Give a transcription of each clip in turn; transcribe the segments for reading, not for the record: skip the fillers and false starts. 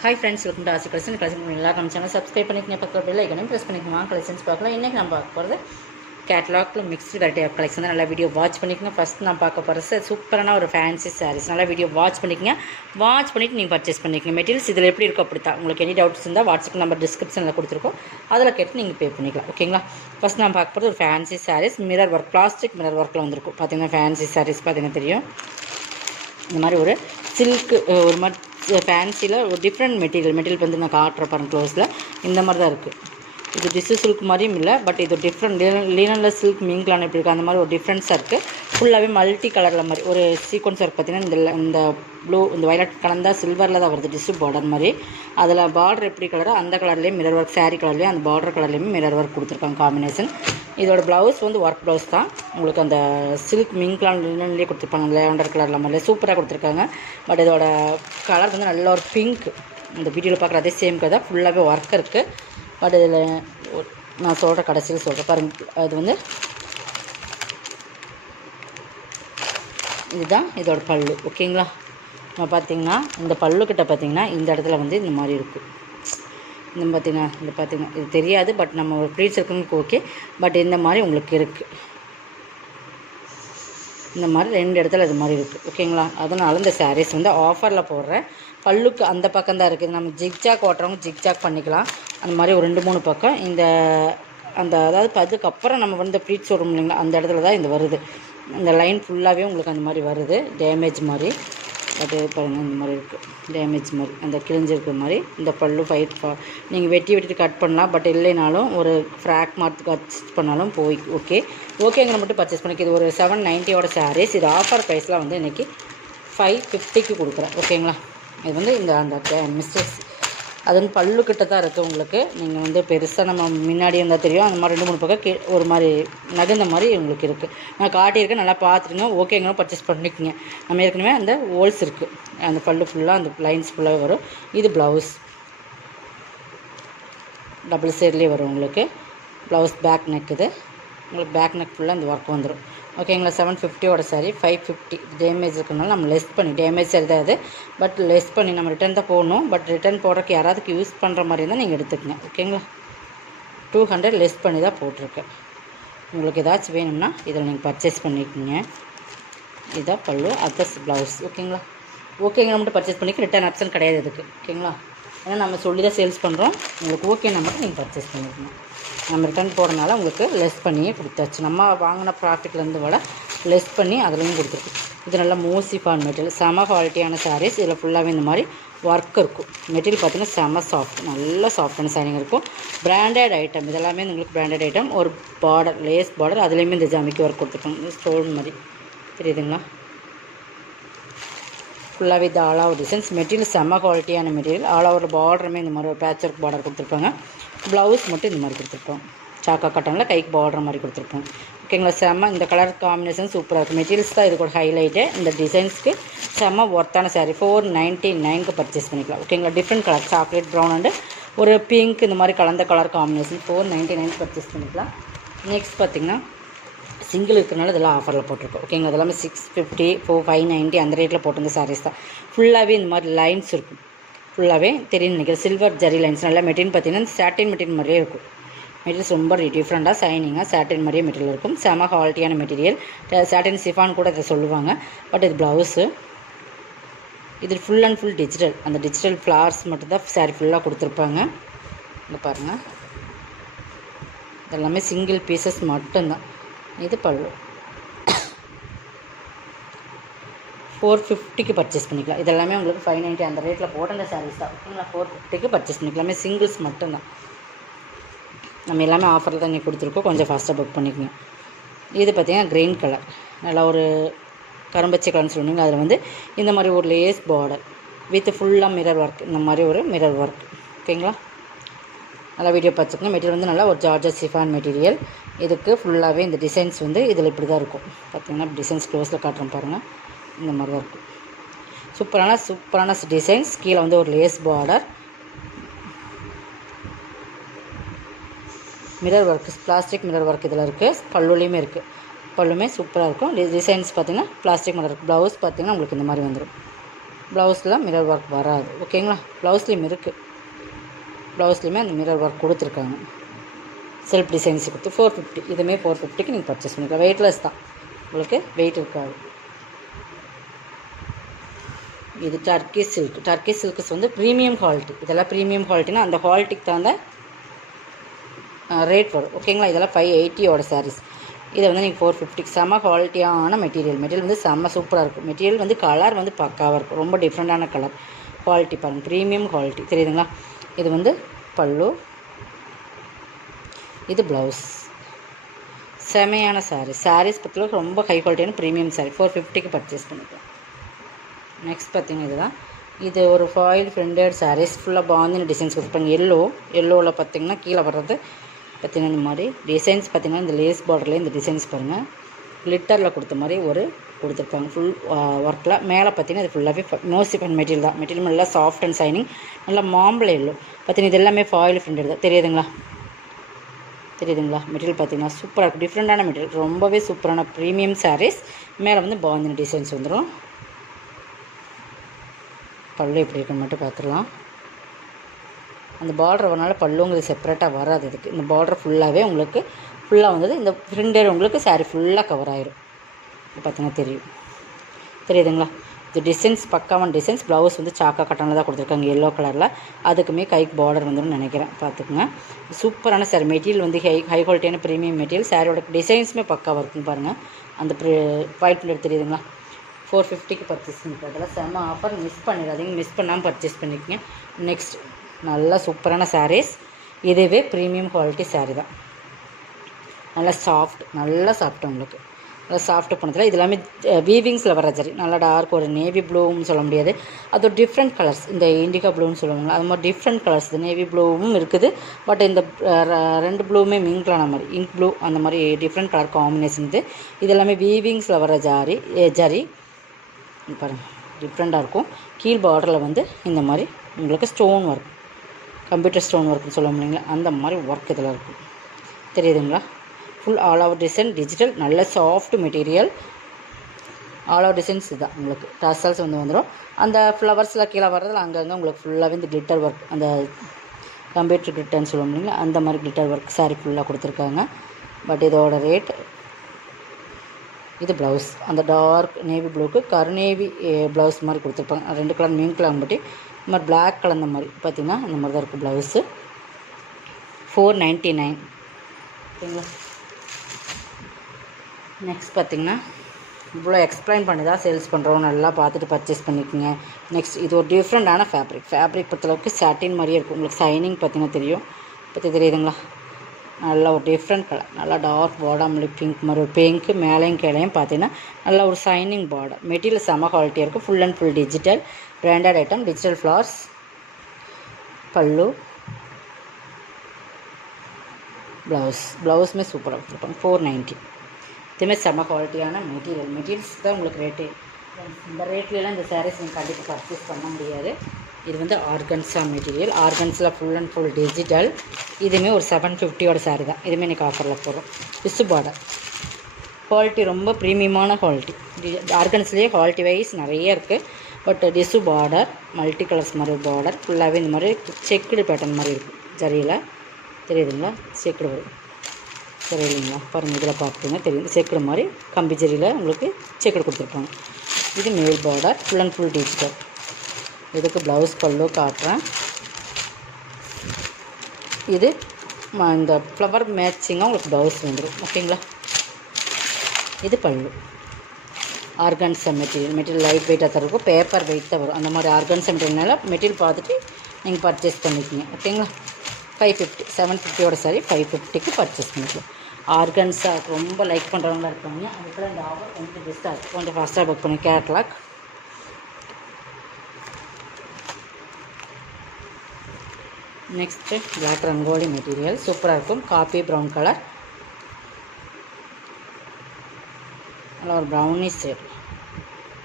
Hi friends, welcome to ஆசி collection. எல்லாரும் நம்ம சேனல் சப்ஸ்கிரைப் பண்ணிக்கங்க, பக்கத்தில் பெல் ஐக்கனையும் ப்ரெஸ் பண்ணிக்கோங்க. கலெக்ஷன்ஸ் பார்க்கலாம். இன்றைக்கி நம்ம பார்க்க போகிறது கேட்லாகில் மிக்ஸ்டு வெரைட்டி ஆஃப் கலெக்ஷன் தான். நல்லா வீடியோ வாட்ச் பண்ணிக்கோங்க. ஃபஸ்ட் நான் பார்க்க போகிறது சூப்பரான ஒரு ஃபேன்சி சாரீஸ். நல்லா வீடியோ வாட்ச் பண்ணிக்கோங்க. வாட்ச் பண்ணிவிட்டு நீங்கள் பர்ச்சேஸ் பண்ணிக்கோங்க. மெட்டீரியல்ஸ் இதில் எப்படி இருக்கோ அப்படி தான். உங்களுக்கு எனி டவுட்ஸ் இருந்தால் வாட்ஸ்அப் நம்பர் டிஸ்கிரிப்ஷனில் கொடுத்துருக்கோம், அதில் கேட்டு நீங்கள் பே பண்ணிக்கலாம். ஓகேங்களா? ஃபஸ்ட் நான் பார்க்க போகிறது ஒரு fancy sarees. Mirror work, plastic mirror ஒர்க்கில் வந்துருக்கும். பார்த்தீங்கன்னா ஃபேன்சி சாரீஸ் பார்த்தீங்கன்னா தெரியும். இந்த மாதிரி ஒரு சில்க்கு ஒரு மாதிரி ஃபேன்சியில் ஒரு டிஃப்ரெண்ட் மெட்டீரியல் வந்து நான் காட்டுற பாருங்க க்ளோஸில். இந்த மாதிரி தான் இருக்குது. இது டிஷ்யூ சில்க் மாதிரியும் இல்லை, பட் இது டிஃப்ரெண்ட் லீனனில் சில்க் மீங்கலான எப்படி இருக்குது அந்த மாதிரி ஒரு டிஃப்ரென்ஸாக இருக்குது. ஃபுல்லாகவே மல்டி கலரில் மாதிரி ஒரு சீக்வன்ஸ் ஒர்க் பார்த்திங்கன்னா இந்த ப்ளூ இந்த வயலட் கலந்தா சில்வரில் தான் வருது டிஷ்யூ பார்டர் மாதிரி. அதில் பார்டர் எப்படி கலரோ அந்த கலர்லேயும் மிரர் ஒர்க், சாரீ கலர்லேயும் அந்த பார்டர் கலர்லேயுமே மிரர் ஒர்க் கொடுத்துருக்காங்க காம்பினேஷன். இதோட ப்ளவுஸ் வந்து ஒர்க் ப்ளவுஸ் தான். உங்களுக்கு அந்த சில்க் மிங்க்லான் லினன்லேயே கொடுத்துருப்பாங்க, லேவண்டர் கலரில் மாதிரி சூப்பராக கொடுத்துருக்காங்க. பட் இதோட கலர் வந்து நல்ல ஒரு பிங்க். இந்த வீடியோவில் பார்க்குற அதே சேம் கதை ஃபுல்லாகவே ஒர்க் இருக்குது. பட் இதில் நான் சொல்கிற கடைசியில் சொல்கிறேன் பாருங்கள். அது வந்து இதுதான் இதோட பல்லு. ஓகேங்களா? நம்ம பார்த்திங்கன்னா இந்த பல்லுக்கிட்ட பார்த்திங்கன்னா இந்த இடத்துல வந்து இந்த மாதிரி இருக்குது. இந்த பார்த்திங்கன்னா இது தெரியாது, பட் நம்ம ஒரு ப்ளீட்ஸ் இருக்குங்களுக்கு ஓகே. பட் இந்த மாதிரி உங்களுக்கு இருக்குது. இந்த மாதிரி 2 இடத்துல இது மாதிரி இருக்குது. ஓகேங்களா? அதனால் இந்த சாரீஸ் வந்து ஆஃபரில் போடுறேன். பல்லுக்கு அந்த பக்கம் தான் இருக்குது. நம்ம ஜிக்ஜாக் ஓட்டுறவங்க ஜிக்ஜாக் பண்ணிக்கலாம். அந்த மாதிரி ஒரு 2-3 பக்கம் அதாவது அதுக்கப்புறம் நம்ம வந்து ப்ளீட்ஸ் வரும் இல்லைங்களா, அந்த இடத்துல தான் இந்த வருது. இந்த லைன் ஃபுல்லாகவே உங்களுக்கு அந்த மாதிரி வருது, டேமேஜ் மாதிரி. அது பாருங்கள், இந்த மாதிரி இருக்குது டேமேஜ் மாதிரி, அந்த கிழிஞ்சிருக்கிற மாதிரி. இந்த பல்லு நீங்கள் வெட்டிட்டு கட் பண்ணலாம். பட் இல்லைனாலும் ஒரு ஃப்ராக் மார்த்துக்கு கட் பண்ணாலும் ஓகேங்கிற மட்டும் பர்ச்சேஸ் பண்ணிக்க. இது ஒரு 790 சாரீஸ். இது ஆஃபர் ப்ரைஸ்லாம் வந்து இன்றைக்கி 550 கொடுக்குறேன். ஓகேங்களா? இது வந்து அந்த மிஸ்டேக்ஸ் அது வந்து பல்லுக்கிட்ட தான் இருக்குது. உங்களுக்கு நீங்கள் வந்து பெருசாக நம்ம முன்னாடி இருந்தால் தெரியும். அந்த மாதிரி 2-3 பக்கம் ஒரு மாதிரி நகர்ந்த மாதிரி உங்களுக்கு இருக்குது. நான் காட்டியிருக்கேன், நல்லா பார்த்துருங்க. ஓகேங்க, பர்ச்சேஸ் பண்ணிக்கோங்க. நம்ம ஏற்கனவே அந்த ஹோல்ஸ் இருக்குது, அந்த பல்லு ஃபுல்லாக அந்த லைன்ஸ் ஃபுல்லாக வரும். இது ப்ளவுஸ் டபுள் சைட்லேயே வரும் உங்களுக்கு. Blouse back neck. இது உங்களுக்கு பேக் நெக் ஃபுல்லாக அந்த ஒர்க் வந்துடும். ஓகேங்களா? 750 சாரி 550 டேமேஜ் இருக்கிறனால நம்ம லெஸ் பண்ணி, டேமேஜ் சரி தான் அது, பட் லெஸ் பண்ணி நம்ம ரிட்டன் தான் போடணும். பட் ரிட்டன் போடுறதுக்கு யாராவதுக்கு யூஸ் பண்ணுற மாதிரி இருந்தால் நீங்கள் எடுத்துக்கங்க. ஓகேங்களா? 200 லெஸ் பண்ணி தான் போட்டிருக்கேன். உங்களுக்கு ஏதாச்சும் வேணும்னா இதில் நீங்கள் பர்ச்சேஸ் பண்ணிக்கோங்க. இதுதான் பல்லு, அதுதான் ப்ளவுஸ். ஓகேங்களா? ஓகேங்க, மட்டும் பர்ச்சேஸ் பண்ணிக்க. ரிட்டன் ஆப்ஷன் கிடையாது இதுக்கு. ஓகேங்களா? ஏன்னா நம்ம சொல்லி தான் சேல்ஸ் பண்ணுறோம். உங்களுக்கு ஓகேன்னா மட்டும் நீங்கள் பர்ச்சேஸ் பண்ணிக்கணும். நம்ம ரிட்டர்ன் போடுறதுனால உங்களுக்கு லெஸ் பண்ணியே கொடுத்தாச்சு. நம்ம வாங்கின ப்ராஃபிட்லேருந்து விட லெஸ் பண்ணி அதுலேயும் கொடுத்துருக்கு. இது நல்லா மோசிஃபான் மெட்டீரியல், செம குவாலிட்டியான சாரீஸ். இதில் ஃபுல்லாகவே இந்த மாதிரி ஒர்க் இருக்கும். மெட்டீரியல் பார்த்திங்கன்னா செம சாஃப்ட், நல்ல சாஃப்டான சாரிங்க இருக்கும். பிராண்டட் ஐட்டம் இதெல்லாமே உங்களுக்கு பிராண்டட் ஐட்டம். ஒரு பார்டர், லேஸ் பார்டர், அதுலேயுமே இந்த ஜமிக்கி ஒர்க் கொடுத்துருக்காங்க, ஸ்டோன் மாதிரி தெரியுதுங்களா? ஃபுல்லாகவே இது ஆல் ஓவர் டிசைன்ஸ். மெட்டீரியல் செம்ம குவாலிட்டியான மெட்டீரியல். ஆல் ஓவர் பார்டருமே இந்த மாதிரி ஒரு பேட்ச் ஒர்க் பார்டர் கொடுத்துருப்பாங்க. ப்ளவுஸ் மட்டும் இந்த மாதிரி கொடுத்துருப்போம், சாக்கா காட்டனில் கைக்கு பார்டர் மாதிரி கொடுத்துருப்போம். ஓகேங்களா? செம்ம இந்த கலர் காம்பினேஷன் சூப்பராக இருக்குது. மெட்டீரியல்ஸ் தான் இது கூட ஹைலைட்டு. இந்த டிசைன்ஸ்க்கு செம்ம ஒர்த்தான சாரீ. 499க்கு பர்ச்சேஸ் பண்ணிக்கலாம். ஓகேங்களா? Different colour, chocolate brown and ஒரு பிங்க், இந்த மாதிரி கலந்த கலர் காம்பினேஷன் 499 பர்ச்சேஸ் பண்ணிக்கலாம். நெக்ஸ்ட் பார்த்திங்கன்னா சிங்கிள் இருக்கிறனால இதெல்லாம் ஆஃபரில் போட்டிருக்கோம். ஓகேங்களா? அதெல்லாமே 650, 590 அந்த ரேட்டில் போட்டிருந்த சாரீஸ் தான். ஃபுல்லாகவே இந்த மாதிரி லைன்ஸ் இருக்கும். ஃபுல்லாகவே தெரியும் நினைக்கிறேன், சில்வர் ஜரி லைன்ஸ். நல்லா மெட்டீரியல் பார்த்திங்கன்னா சாட்டின் மெட்டீரியல் மாதிரியே இருக்கும். மெட்டீரியல்ஸ் ரொம்ப டிஃப்ரெண்ட்டாக சைனிங்காக சாட்டின் மாதிரியே மெட்டீரியல் இருக்கும். செம குவாலிட்டியான மெட்டீரியல். சாட்டின் சிஃபான் கூட இதை சொல்லுவாங்க. பட் இது ப்ளவுஸு. இது ஃபுல் அண்ட் ஃபுல் டிஜிட்டல். அந்த டிஜிட்டல் ஃப்ளார்ஸ் மட்டும்தான் சாரீ ஃபுல்லாக கொடுத்துருப்பாங்க. இங்கே பாருங்கள், இதெல்லாமே சிங்கிள் பீசஸ் மட்டும்தான். இது பல்லு. 450க்கு பர்ச்சேஸ் பண்ணிக்கலாம். இதெல்லாமே உங்களுக்கு 590 அந்த ரேட்டில் போட்ட அந்த சாரீஸ் தான். ஓகேங்களா? 450க்கு பர்ச்சேஸ் பண்ணிக்கலாமே. சிங்கிள்ஸ் மட்டும்தான். நம்ம எல்லாமே ஆஃபரில் தான் நீங்கள் கொடுத்துருக்கோம். கொஞ்சம் ஃபாஸ்ட்டாக புக் பண்ணிக்கோங்க. இது பார்த்திங்கன்னா க்ரீன் கலர், நல்லா ஒரு கரும்பச்சை கலர்னு சொல்லுவீங்க. அதில் வந்து இந்த மாதிரி ஒரு லேஸ் பார்டர் வித் ஃபுல்லாக மிரர் ஒர்க், இந்த மாதிரி ஒரு மிரர் ஒர்க். ஓகேங்களா? நல்லா வீடியோ பார்த்துக்கோங்க. மெட்டீரியல் வந்து நல்லா ஒரு ஜார்ஜஸ் சிஃபான் மெட்டீரியல். இதுக்கு ஃபுல்லாகவே இந்த டிசைன்ஸ் வந்து இதில் இப்படி தான் இருக்கும். பார்த்திங்கன்னா டிசைன்ஸ் க்ளோஸில் காட்டுறோம் பாருங்கள். இந்த மாதிரி தான் இருக்கும். சூப்பரான டிசைன்ஸ். கீழே வந்து ஒரு lace border, mirror work, plastic mirror work இதில் இருக்குது. பல்லுலேயுமே இருக்குது. பல்லுமே சூப்பராக இருக்கும். டிசைன்ஸ் பார்த்திங்கன்னா பிளாஸ்டிக் மிரர். ப்ளவுஸ் பார்த்திங்கன்னா உங்களுக்கு இந்த மாதிரி வந்துடும். ப்ளவுஸில் மிரர் ஒர்க் வராது. ஓகேங்களா? ப்ளவுஸ்லேயும் இருக்குது, ப்ளவுஸ்லேயுமே அந்த மிரர் ஒர்க் கொடுத்துருக்காங்க. செல்ஃப் டிசைன்ஸ் கொடுத்து 450. இதுவுமே 450க்கு நீங்கள் பர்ச்சேஸ் பண்ணிக்கலாம். வெயிட்லெஸ் தான், உங்களுக்கு வெயிட் இருக்காது. இது டர்க்கி சில்க். டர்க்கி சில்க்ஸ் வந்து ப்ரீமியம் குவாலிட்டி. இதெல்லாம் ப்ரீமியம் குவாலிட்டினா அந்த குவாலிட்டிக்கு தகுந்த ரேட் வரும். ஓகேங்களா? இதெல்லாம் 580 சாரீஸ். இதை வந்து நீங்கள் 450. செம்ம குவாலிட்டியான மெட்டீரியல் வந்து செம்ம சூப்பராக இருக்கும். மெட்டீரியல் வந்து கலர் வந்து பக்காவாக இருக்கும். ரொம்ப டிஃப்ரெண்ட்டான கலர். குவாலிட்டி பாருங்கள், ப்ரீமியம் குவாலிட்டி தெரியுதுங்களா? இது வந்து பல்லு, இது ப்ளவுஸ். செமையான சாரீஸ் பற்றில ரொம்ப ஹை குவாலிட்டியான ப்ரீமியம் சாரீ 450க்கு பர்ச்சேஸ் பண்ணிக்கலாம். நெக்ஸ்ட் பார்த்திங்கன்னா இதுதான். இது ஒரு ஃபாயில் பிரிண்டட் சாரீஸ். ஃபுல்லாக பாந்தினி டிசைன்ஸ் கொடுத்துருப்பாங்க. எல்லோவில் பார்த்திங்கன்னா கீழே வர்றது பார்த்திங்கன்னா இந்த மாதிரி டிசைன்ஸ். பார்த்திங்கன்னா இந்த லேஸ் பார்டர்லேயே இந்த டிசைன்ஸ் பாருங்கள், கிளிட்டரில் கொடுத்த மாதிரி ஒரு கொடுத்துருப்பாங்க ஃபுல் ஒர்க்கில். மேலே பார்த்திங்கன்னா இது ஃபுல்லாகவே நோசிஃபன் மெட்டீரியல் தான். மெட்டீரியல் நல்லா சாஃப்ட் அண்ட் ஷைனிங், நல்லா மாம்பழ எல்லோ. பார்த்திங்கன்னா இது எல்லாமே ஃபாயில் பிரிண்டட் தான். தெரியுதுங்களா? மெட்டீரியல் பார்த்திங்கன்னா சூப்பராக இருக்கும். டிஃப்ரெண்ட்டான மெட்டீரியல், ரொம்பவே சூப்பரான ப்ரீமியம் சாரீஸ். மேலே வந்து பாந்தினி டிசைன்ஸ் வந்துடும். பல்லு எப்படி இருக்குன்னு மட்டும் பார்த்துடலாம். அந்த பார்டர் வரனால பல்லுங்கிறது செப்பரேட்டாக வராது. இதுக்கு இந்த பார்டர் ஃபுல்லாகவே உங்களுக்கு ஃபுல்லாக வந்தது. இந்த பிரிண்டட் உங்களுக்கு சாரீ ஃபுல்லாக கவர் ஆயிரும். பார்த்தீங்கன்னா தெரியுதுங்களா? இது டிசைன்ஸ் பக்காவான டிசைன்ஸ். ப்ளவுஸ் வந்து சாக்கா கட்டனில் தான் கொடுத்துருக்காங்க, எல்லோ கலரில். அதுக்குமே கைக்கு பார்டர் வந்துடும் நினைக்கிறேன். பார்த்துக்குங்க. சூப்பரான சாரீ. மெட்டீரியல் வந்து ஹை குவாலிட்டியான ப்ரீமியம் மெட்டீரியல். சாரியோட டிசைன்ஸுமே பக்காவாக இருக்குன்னு பாருங்கள். அந்த ஒயிட் பிளேட் தெரியுதுங்களா? 450க்கு பர்ச்சேஸ் பண்ணிக்கலாம். அதெல்லாம் செம்ம ஆஃபர், மிஸ் பண்ணிடாதீங்க. மிஸ் பண்ணாமல் பர்ச்சேஸ் பண்ணிக்கங்க. நெக்ஸ்ட் நல்லா சூப்பரான சாரீஸ். இதுவே ப்ரீமியம் குவாலிட்டி சாரீ தான். நல்லா சாஃப்ட் உங்களுக்கு. நல்லா சாஃப்ட் பண்ணதில் இது எல்லாமே வீவிங்ஸில் வர ஜரி. நல்லா டார்க் ஒரு நேவி ப்ளூன்னு சொல்ல முடியாது, அது ஒரு டிஃப்ரெண்ட் கலர்ஸ். இந்த இண்டிகா ப்ளூன்னு சொல்லுவாங்க, அது மாதிரி டிஃப்ரெண்ட் கலர்ஸ். இது நேவி ப்ளூவும் இருக்குது, பட் இந்த ரெண்டு ப்ளூவுமே மிங்கிளான மாதிரி இங்க் ப்ளூ அந்த மாதிரி டிஃப்ரெண்ட் கலர் காம்பினேஷன். இது எல்லாமே வீவிங்ஸில் வர ஜரி பாருங்கள், டிஃப்ரெண்ட்டாக இருக்கும். கீழ் பார்டரில் வந்து இந்த மாதிரி உங்களுக்கு ஸ்டோன் ஒர்க், கம்ப்யூட்டர் ஸ்டோன் ஒர்க்னு சொல்ல முடியுங்களா, அந்த மாதிரி ஒர்க் இதில் இருக்கும். தெரியுதுங்களா? Full all over design digital, நல்ல soft material. All over designs இதுதான். உங்களுக்கு டசல்ஸ் வந்துடும். அந்த ஃப்ளவர்ஸில் கீழே வர்றதில் அங்கங்கே உங்களுக்கு ஃபுல்லாகவே இந்த கிளிட்டர் ஒர்க், அந்த கம்ப்யூட்டர் கிளிட்டர்னு சொல்ல முடியுங்களா, அந்த மாதிரி கிளிட்டர் ஒர்க் சாரீ ஃபுல்லாக கொடுத்துருக்காங்க. பட் இதோட ரேட், இது ப்ளவுஸ் அந்த டார்க் நேவி ப்ளூக்கு கருநேவி ப்ளவுஸ் மாதிரி கொடுத்துருப்பாங்க. ரெண்டு கலர் மீன் கலர் பட்டி இந்த மாதிரி பிளாக் கலந்த மாதிரி பார்த்திங்கன்னா இந்த மாதிரி தான் இருக்குது ப்ளவுஸு. 499. ஓகேங்களா? நெக்ஸ்ட் பார்த்திங்கன்னா இவ்வளோ எக்ஸ்பிளைன் பண்ணி தான் சேல்ஸ் பண்ணுறோம், நல்லா பார்த்துட்டு பர்ச்சேஸ் பண்ணிக்கோங்க. நெக்ஸ்ட் இது ஒரு டிஃப்ரெண்ட்டான ஃபேப்ரிக் பொறுத்தளவுக்கு சாட்டின் மாதிரியே இருக்கும். உங்களுக்கு ஷைனிங் பார்த்திங்கன்னா தெரியுதுங்களா? நல்லா ஒரு டிஃப்ரெண்ட் கலர், நல்லா டார்க் பாடாமல்லி பிங்க் மாதிரி ஒரு பிங்க்கு. மேலேயும் கீழையும் பார்த்தீங்கன்னா நல்லா ஒரு ஷைனிங் பார்டர். மெட்டீரியல் செம்ம குவாலிட்டியாக இருக்கும். Full and full digital branded item. Digital flowers. பல்லு, ப்ளவுஸுமே சூப்பராக கொடுத்துருப்பாங்க. 490. இதுமாதிரி செம்ம குவாலிட்டியான மெட்டீரியல்ஸ் தான் உங்களுக்கு ரேட்டு. இந்த ரேட்லலாம் இந்த சாரீஸ் நீங்கள் கண்டிப்பாக பர்ச்சேஸ் பண்ண முடியாது. இது வந்து ஆர்கன்ஸா மெட்டீரியல். ஆர்கன்ஸில் ஃபுல் அண்ட் ஃபுல் டிஜிட்டல். இதுவுமே ஒரு 750 சாரீ தான். இதுவுமே எனக்கு ஆஃபரில் போகிறோம். டிஷ்யூ பார்டர் குவாலிட்டி ரொம்ப ப்ரீமியமான குவாலிட்டி. ஆர்கன்ஸ்லேயே குவாலிட்டி வைஸ் நிறைய இருக்குது. But tissue border, multi colours மாதிரி பார்டர் ஃபுல்லாகவே இந்த மாதிரி செக்குடு பேட்டர்ன் மாதிரி இருக்கும் ஜரியில். தெரியுதுங்களா? செக்குடு வரும் தெரியலைங்களா? பாருங்கள், இதில் பார்த்துங்க தெரியும். செக்குடு மாதிரி கம்பி ஜரியில் உங்களுக்கு செக்குடு கொடுத்துருப்பாங்க. இது மேல் border full and full digital. இதுக்கு ப்ளவுஸ் பல்லு காட்டுறேன். இது இந்த ஃப்ளவர் மேட்சிங்காக உங்களுக்கு ப்ளவுஸ் வந்துடும். ஓகேங்களா? இது பல்லு. ஆர்கன்ஸா மெட்டீரியல் லைட் வெயிட்டாக தான் இருக்கும், பேப்பர் வெயிட் தான் வரும். அந்த மாதிரி ஆர்கன்ஸா மெட்டீரியல்னால மெட்டீரியல் பார்த்துட்டு நீங்கள் பர்ச்சேஸ் பண்ணிக்கோங்க. ஓகேங்களா? 550. 750 சாரி 550க்கு பர்ச்சேஸ் பண்ணிக்கலாம். ஆர்கன்ஸா ரொம்ப லைக் பண்ணுறவங்களா இருக்காங்க, அதுக்குள்ள இந்த ஆஃபர் கொஞ்சம் பெஸ்ட்டாக இருக்கும். கொஞ்சம் ஃபாஸ்ட்டாக புக் பண்ணி catalog. Next black rangoli material சூப்பராக இருக்கும். காப்பி ப்ரௌன் கலர், நல்லா ஒரு ப்ரௌனிஷ் ஷேட்.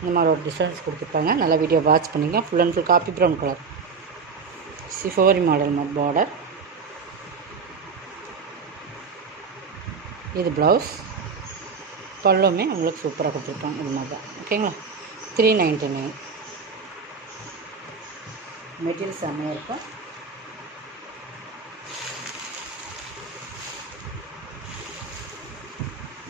இந்த மாதிரி ஒரு டிசைன்ஸ் கொடுத்துருப்பாங்க. நல்லா வீடியோ வாட்ச் பண்ணிங்க. Full and full coffee brown colour, சிஃபோரி மாடல் மாதிரி பார்டர். இது ப்ளவுஸ், பல்லுமே உங்களுக்கு சூப்பராக கொடுத்துருப்பாங்க. இது மாதிரி தான். ஓகேங்களா? 399. மெட்டீரியல் செம்மையாக இருக்கும்.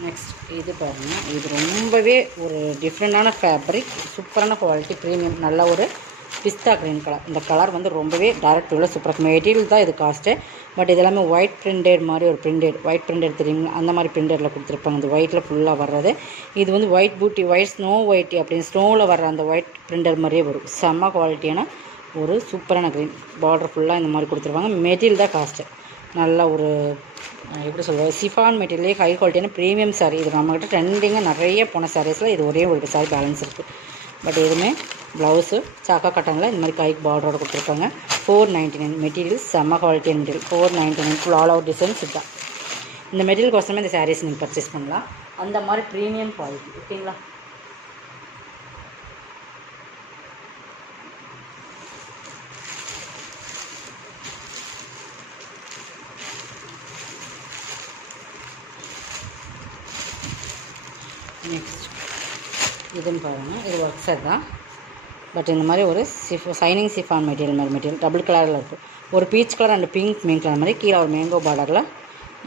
நெக்ஸ்ட் இது பாருங்கள், இது ரொம்பவே ஒரு டிஃப்ரெண்ட்டான ஃபேப்ரிக், சூப்பரான குவாலிட்டி, ப்ரீமியம், நல்ல ஒரு பிஸ்தா க்ரீன் கலர். இந்த கலர் வந்து ரொம்பவே டேரக்ட் உள்ள சூப்பராக மெட்டீரியல் தான் இது காஸ்ட்டு. பட் இது எல்லாமே ஒயிட் பிரிண்டட் மாதிரி ஒரு பிரிண்டட், ஒயிட் பிரிண்டட் தெரியுங்களா, அந்த மாதிரி பிரிண்டடில் கொடுத்துருப்பாங்க. இந்த ஒயிட்டில் ஃபுல்லாக வர்றது இது வந்து ஒயிட் பூட்டி, ஒயிட் ஸ்னோ ஒயிட்டி அப்படின்னு ஸ்னோவில் வர்ற அந்த ஒயிட் பிரிண்டட் மாதிரியே வரும். செம்ம குவாலிட்டியான ஒரு சூப்பரான க்ரீன் பார்டர் ஃபுல்லாக இந்த மாதிரி கொடுத்துருப்பாங்க. மெட்டீரியல் தான் காஸ்ட்டு. நல்ல ஒரு எப்படி சொல்கிறது, சிஃபான் மெட்டீரியலே ஹை குவாலிட்டியான ப்ரீமியம் சாரீ. இது நம்மக்கிட்ட ட்ரெண்டிங்காக நிறைய போன சாரீஸில் இது ஒரே ஒரு சாரீ பேலன்ஸ் இருக்குது. பட் எதுவுமே ப்ளவுஸு சாக்கா கட்டனில் இந்த மாதிரி கைக்கு பார்டரோட கொடுத்துருக்காங்க. 499 மெட்டீரியல், செம்ம குவாலிட்டியான material. 499 full all out designs இதுதான். இந்த மெட்டீரியல் கோசமே இந்த சாரீஸ் நீங்கள் பர்ச்சேஸ் பண்ணலாம். அந்த மாதிரி ப்ரீமியம் குவாலிட்டி. ஓகேங்களா? நெக்ஸ்ட் இதுன்னு பாருங்கள், இது ஒர்க் செட் தான். பட் இந்த மாதிரி ஒரு சைனிங் சிஃபான் மெட்டீரியல் மாதிரி மெட்டீரியல் டபுள் கலரில் இருக்குது. ஒரு peach colour and pink mean colour மாதிரி கீழே ஒரு மேங்கோ பார்டரில்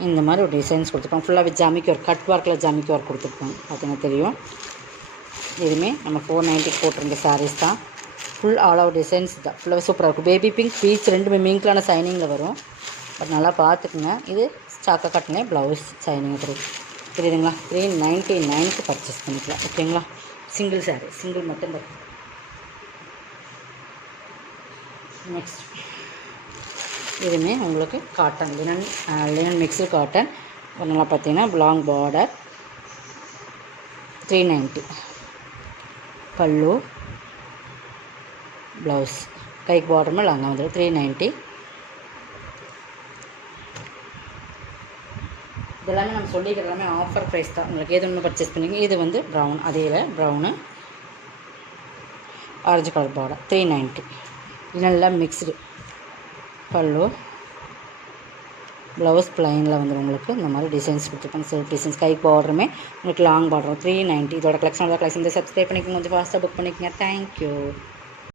இந்த மாதிரி ஒரு டிசைன்ஸ் கொடுத்துருப்பாங்க. ஃபுல்லாக வித் ஜாமிக்கு ஒரு கட் ஒர்க்கில் ஜாமிக்கு ஒர்க் கொடுத்துருப்பாங்க. பார்த்தீங்கன்னா தெரியும். இதுவுமே நம்ம 490 போட்டிருந்த சாரீஸ் தான். ஃபுல் ஆல் அவுட் டிசைன்ஸ் தான். ஃபுல்லாக சூப்பராக இருக்கும். பேபி பிங்க், பீச் ரெண்டுமே மீன்களான சைனிங்கில் வரும். பட் நல்லா பார்த்துக்குங்க. இது சாக்கா கட்டினே ப்ளவுஸ் சைனிங் கிடைக்கும். தெரியுதுங்களா? 399க்கு பர்ச்சேஸ் பண்ணிக்கலாம். ஓகேங்களா? சிங்கிள் சாரீ, சிங்கிள் மட்டும் தான். நெக்ஸ்ட் இதுவுமே உங்களுக்கு காட்டன், லினன் மிக்ஸ்டு காட்டன். நல்லா பார்த்தீங்கன்னா லாங் பார்டர், 390 பல்லு, ப்ளவுஸ் கைக்கு பார்டருமே லாங்காக வந்துடும். 390. இதெல்லாமே நம்ம சொல்லிக்கிற எல்லாமே ஆஃபர் ப்ரைஸ் தான். உங்களுக்கு எது ஒன்று பர்ச்சேஸ் பண்ணிங்க. இது வந்து ப்ரௌன், அதே ப்ரௌனு ஆரஞ்சு கலர் பார்டர், 390. நல்லா மிக்ஸ்டு பல்லு, ப்ளவுஸ் ப்ளைனில் வந்துடும். உங்களுக்கு இந்த மாதிரி டிசைன்ஸ் கொடுத்துருப்பாங்க. செல்ஃப் டிசைன்ஸ் கைக்கு பார்டருமே உங்களுக்கு லாங் பார்டர், 390. இதோட கலெக்ஷன், சப்ஸ்கிரைப் பண்ணிக்கோங்க. கொஞ்சம் ஃபாஸ்ட்டாக புக் பண்ணிக்கோங்க. தேங்க்யூ.